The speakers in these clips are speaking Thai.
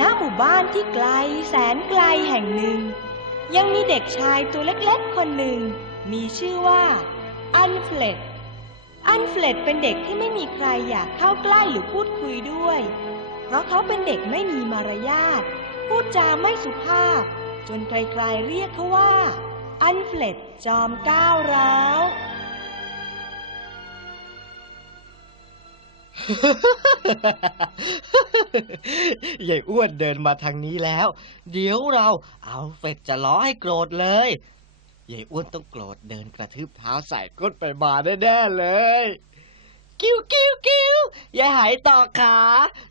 ณหมู่บ้านที่ไกลแสนไกลแห่งหนึ่ง ยังมีเด็กชายตัวเล็กๆคนหนึ่ง มีชื่อว่าอันเฟลดอันเฟลดเป็นเด็กที่ไม่มีใครอยากเข้าใกล้หรือพูดคุยด้วย เพราะเขาเป็นเด็กไม่มีมารยาทพูดจาไม่สุภาพ จนใครๆเรียกเขาว่า อันเฟลดจอมก้าวร้าว ยายอ้วนเดินมาทางนี้แล้ว เดี๋ยวเราเอาเฟดจะล้อให้โกรธเลยยายอ้วนต้องโกรธเดินกระทืบเท้าใส่ก้นไปมาแน่ๆเลย กิ้วกิ้วกิ้วอย่าหายต่อขา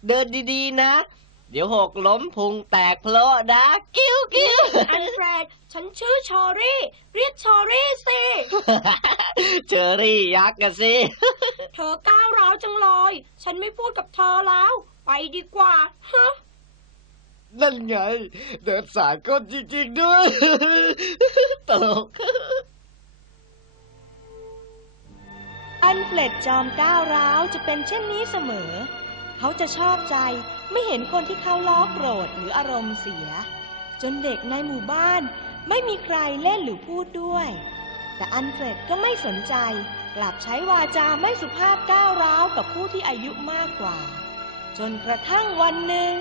เดินดีๆนะ เดี๋ยวหกล้มพุงแตกเพลอะนะ กิ้วกิ้วอันเฟรดฉันชื่อชอรี่ เรียกชอรี่สิ เชอรี่ยักษ์กันสิ เธอก้าวร้าวจังเลย ฉันไม่พูดกับเธอแล้ว ไปดีกว่า ฮะ นั่นไง เดินสายก้นจริงๆด้วย ตลก อันเฟลดจอมก้าวร้าวจะเป็นเช่นนี้เสมอ เขาจะชอบใจไม่เห็นคนที่เขาล้อโกรธหรืออารมณ์เสีย จนเด็กในหมู่บ้าน ไม่มีใครเล่นหรือพูดด้วย แต่อันเฟรดก็ไม่สนใจ กลับใช้วาจาไม่สุภาพก้าวร้าวกับผู้ที่อายุมากกว่า จนกระทั่งวันหนึ่ง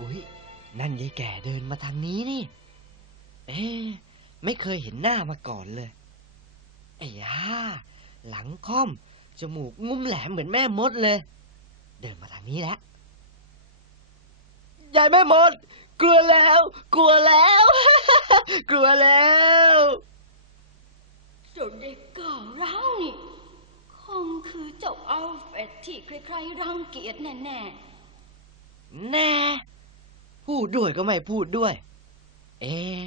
อุ๊ยนั่นยายแก่เดินมาทางนี้นี่ เอ๊ะไม่เคยเห็นหน้ามาก่อนเลยไอ้ยาหลังค่อม จมูกงุ้มแหลมเหมือนแม่มดเลย เดินมาทางนี้แล้วยายแม่มด กลัวแล้ว กลัวแล้ว กลัวแล้วเจ้าเด็กก่าวร้าวนี่คงคือเจ้าอัลเฟรดที่ใครๆรังเกียจแน่แน่ พูดด้วยก็ไม่พูดด้วย เอะ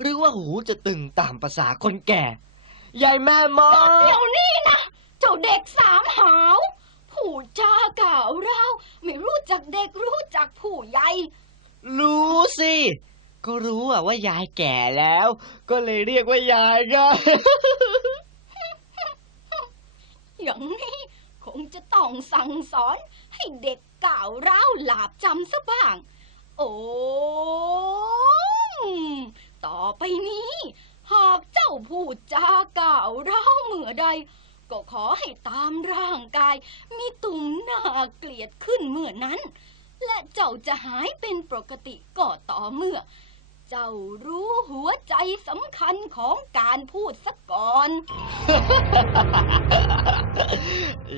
หรือว่าหูจะตึงตามภาษาคนแก่ ยายแม่มดๆเดี๋ยวนี้นะ เจ้าเด็กสามหาว ผู้จาก่าวร้าวไม่รู้จักเด็กรู้จักผู้ใหญ่ รู้สิ ก็รู้อะว่ายายแก่แล้ว ก็เลยเรียกว่ายายไง อย่างนี้คงจะต้องสั่งสอนให้เด็กก่าวร้าวหลาบจำซะบ้าง โอ้มต่อไปนี้ หากเจ้าพูดจาก่าวร้าวเมื่อใด ก็ขอให้ตามร่างกาย มีตุ่มหน้าเกลียดขึ้นเมื่อนั้น และเจ้าจะหายเป็นปกติก็ต่อเมื่อ เจ้ารู้หัวใจสำคัญของการพูดสักก่อน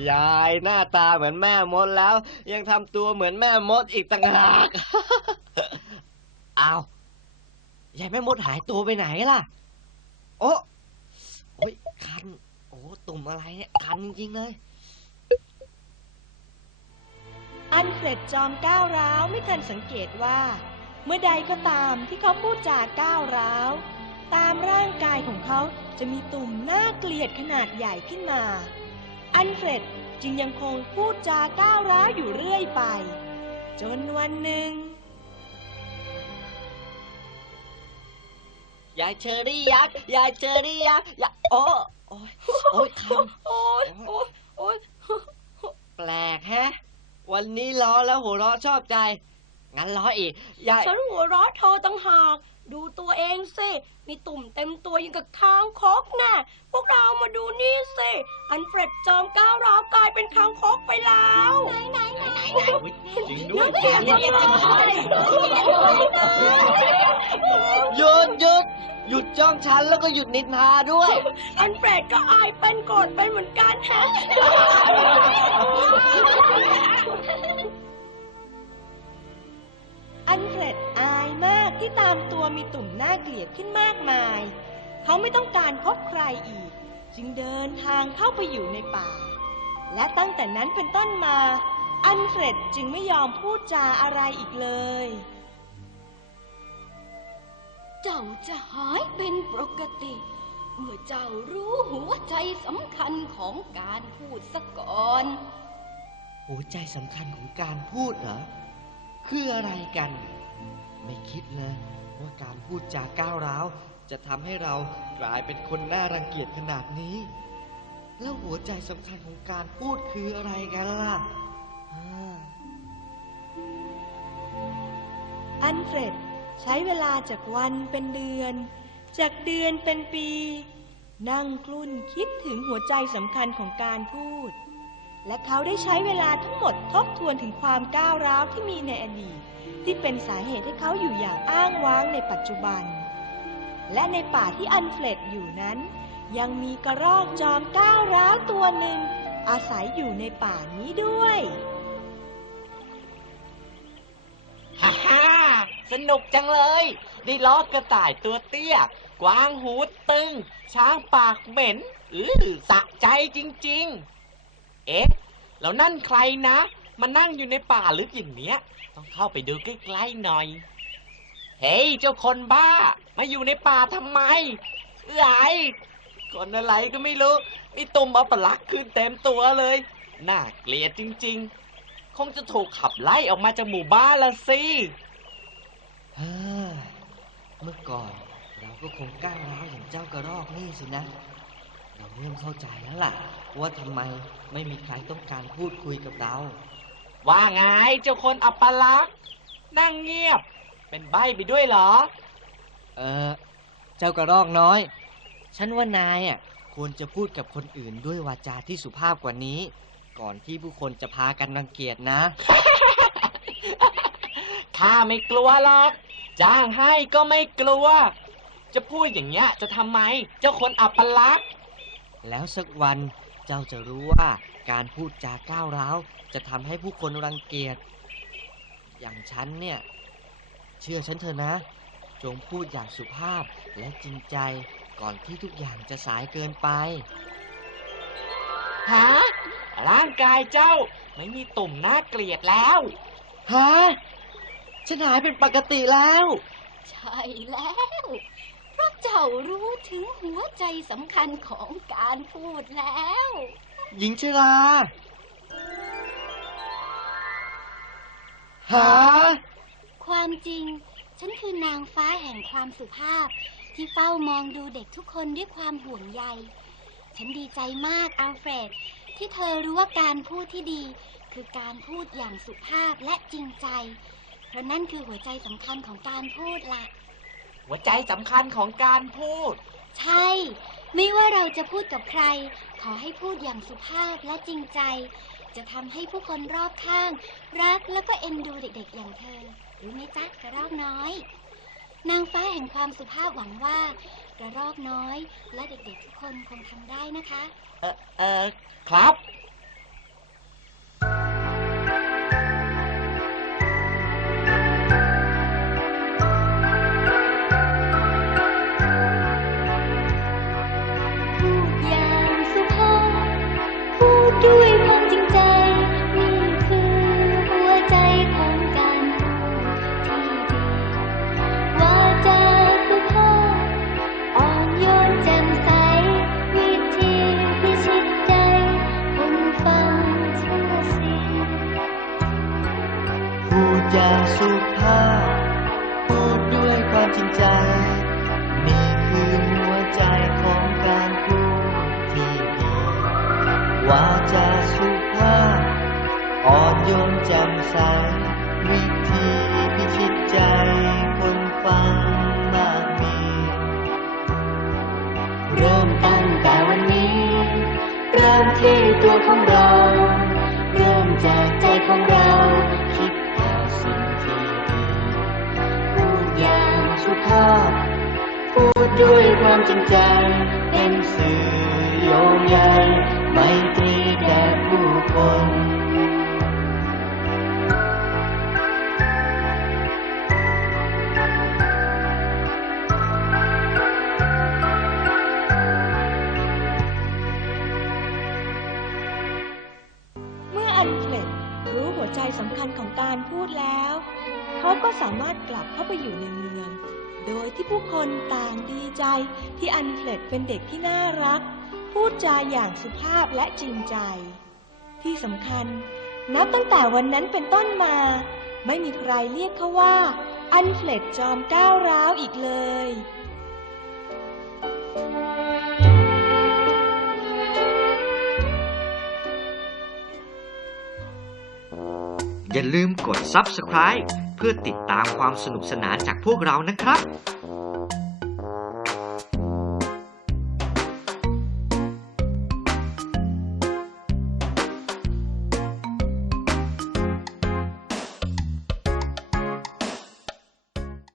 ยายหน้าตาเหมือนแม่มดแล้ว ยังทำตัวเหมือนแม่มดอีกต่างหาก อ้าวยายแม่มดหายตัวไปไหนล่ะ โอ้โอ้ยคัน โอ้ตุ่มอะไรเนี่ย คันจริงๆเลย อันเฟรดจอมก้าวร้าวไม่ทันสังเกตว่า เมื่อใดก็ตามที่เขาพูดจาก้าวร้าว ตามร่างกายของเขาจะมีตุ่มน่าเกลียดขนาดใหญ่ขึ้นมา อันเฟรดจึงยังคงพูดจาก้าวร้าวอยู่เรื่อยไป จนวันหนึ่ง ยายเชอรี่ยักษ์ยายเชอรี่ยักษ์ยายโอ้โอ้ยโอ้ยคันโอ๊ยโอ๊ยโอ๊ยแปลกแฮะ วันนี้ล้อแล้วหัวเราะชอบใจ งั้นล้ออีกยายฉันหัวเราะเธอตั้งหาก ดูตัวเองสิมีตุ่มเต็มตัวยังกับคางคกน่ะ พวกเรามาดูนี่สิอันเฟรดจอมก้าวร้าวกลายเป็นคางคกไปแล้วอุ๊ยจริงด้วยเห็นไหมหยุดหยุดหยุดจ้องฉันแล้วก็หยุดนินทาด้วย อันเฟรดก็อายเป็นโกรธเป็นเหมือนกันฮะ อันเฟรดอายมากที่ตามตัวมีตุ่มน่าเกลียดขึ้นมากมาย เขาไม่ต้องการพบใครอีก จึงเดินทางเข้าไปอยู่ในป่า และตั้งแต่นั้นเป็นต้นมา อันเฟรดจึงไม่ยอมพูดจาอะไรอีกเลย เจ้าจะหายเป็นปกติ เมื่อเจ้ารู้หัวใจสำคัญของการพูดสักก่อน หัวใจสำคัญของการพูดเหรอ คืออะไรกัน ไม่คิดเลยว่าการพูดจาก้าวร้าว จะทำให้เรากลายเป็นคนน่ารังเกียจขนาดนี้ แล้วหัวใจสำคัญของการพูดคืออะไรกันล่ะอันเฟรดใช้เวลาจากวันเป็นเดือน จากเดือนเป็นปี นั่งกลุ้นคิดถึงหัวใจสำคัญของการพูด และเขาได้ใช้เวลาทั้งหมดทบทวนถึงความก้าวร้าวที่มีในอดีต ที่เป็นสาเหตุให้เขาอยู่อย่างอ้างว้างในปัจจุบัน และในป่าที่อันเฟรดอยู่นั้น ยังมีกระรอกจอมก้าวร้าวตัวหนึ่ง อาศัยอยู่ในป่านี้ด้วยฮ่าฮ่าสนุกจังเลยได้ล้อกระต่ายตัวเตี้ย กวางหูตึง ช้างปากเหม็น อือสะใจจริง ๆ เอ๊ะ แล้วนั่นใครนะ มานั่งอยู่ในป่าลึกอย่างเนี้ย ต้องเข้าไปดูใกล้ๆหน่อย เฮ้ย เจ้าคนบ้า มาอยู่ในป่าทำไมเอ้ยคนอะไรก็ไม่รู้ มีตุ่มอัปลักขึ้นเต็มตัวเลย น่าเกลียดจริง ๆ คงจะถูกขับไล่ออกมาจากหมู่บ้านละสิเมื่อก่อนเราก็คงก้าวร้าวอย่างเจ้ากระรอกนี่สินะ เราเริ่มเข้าใจแล้วล่ะ ว่าทำไมไม่มีใครต้องการพูดคุยกับเรา ว่าไงเจ้าคนอัปลักษณ์นั่งเงียบ เป็นใบไปด้วยเหรอ เออเจ้ากระรอกน้อย ฉันว่านายอะควรจะพูดกับคนอื่นด้วยวาจาที่สุภาพกว่านี้ ก่อนที่ผู้คนจะพากันรังเกียจนะ ข้าไม่กลัวหรอก จ้างให้ก็ไม่กลัว จะพูดอย่างเงี้ยจะทำไม เจ้าคนอัปลักษณ์ แล้วสักวันเจ้าจะรู้ว่าการพูดจาก้าวร้าว จะทำให้ผู้คนรังเกียจ อย่างฉันเนี่ย เชื่อฉันเถอะนะ จงพูดอย่างสุภาพและจริงใจก่อนที่ทุกอย่างจะสายเกินไป ฮะ ร่างกายเจ้าไม่มีตุ่มน่าเกลียดแล้ว ฮะ ฉันหายเป็นปกติแล้ว ใช่แล้วเพ ราะเจ้ารู้ถึงหัวใจสำคัญของการพูดแล้ว หญิงชราหา ความจริง ฉันคือนางฟ้าแห่งความสุภาพ ที่เฝ้ามองดูเด็กทุกคนด้วยความห่วงใย ฉันดีใจมากอัลเฟรด ที่เธอรู้ว่าการพูดที่ดี คือการพูดอย่างสุภาพและจริงใจ เพราะนั่นคือหัวใจสำคัญของการพูดล่ะ หัวใจสำคัญของการพูด ใช่ ไม่ว่าเราจะพูดกับใคร ขอให้พูดอย่างสุภาพและจริงใจ จะทำให้ผู้คนรอบข้าง รักแล้วก็เอ็นดูเด็กๆ อย่างเธอ รู้ไหมจ๊ะกระรอกน้อย นางฟ้าแห่งความสุภาพหวังว่า กระรอกน้อย และเด็กๆทุกคนคงทำได้นะคะ เออเออครับ วาจาสุภาพอ่อนโยนแจ่มใสวิธีพิชิตใจคนฟังมากมีเริ่มตั้งแต่วันนี้เริ่มที่ตัวของเรา เริ่มจากใจของเรา คิดแต่สิ่งที่ดีพูดอย่างสุภาพพูดด้วยความจริงใจ เป็นสื่อโยงใย ไมตรีแด่ผู้คนเมื่ออันเฟลดรู้หัวใจสำคัญของการพูดแล้ว เขาก็สามารถกลับเข้าไปอยู่ในเมือง โดยที่ผู้คนต่างดีใจที่อันเฟลดเป็นเด็กที่น่ารัก พูดจาอย่างสุภาพและจริงใจ ที่สำคัญ นับตั้งแต่วันนั้นเป็นต้นมา ไม่มีใครเรียกเขาว่า อันเฟลดจอมก้าวร้าวอีกเลยอย่าลืมกด Subscribe เพื่อติดตามความสนุกสนานจากพวกเรานะครับ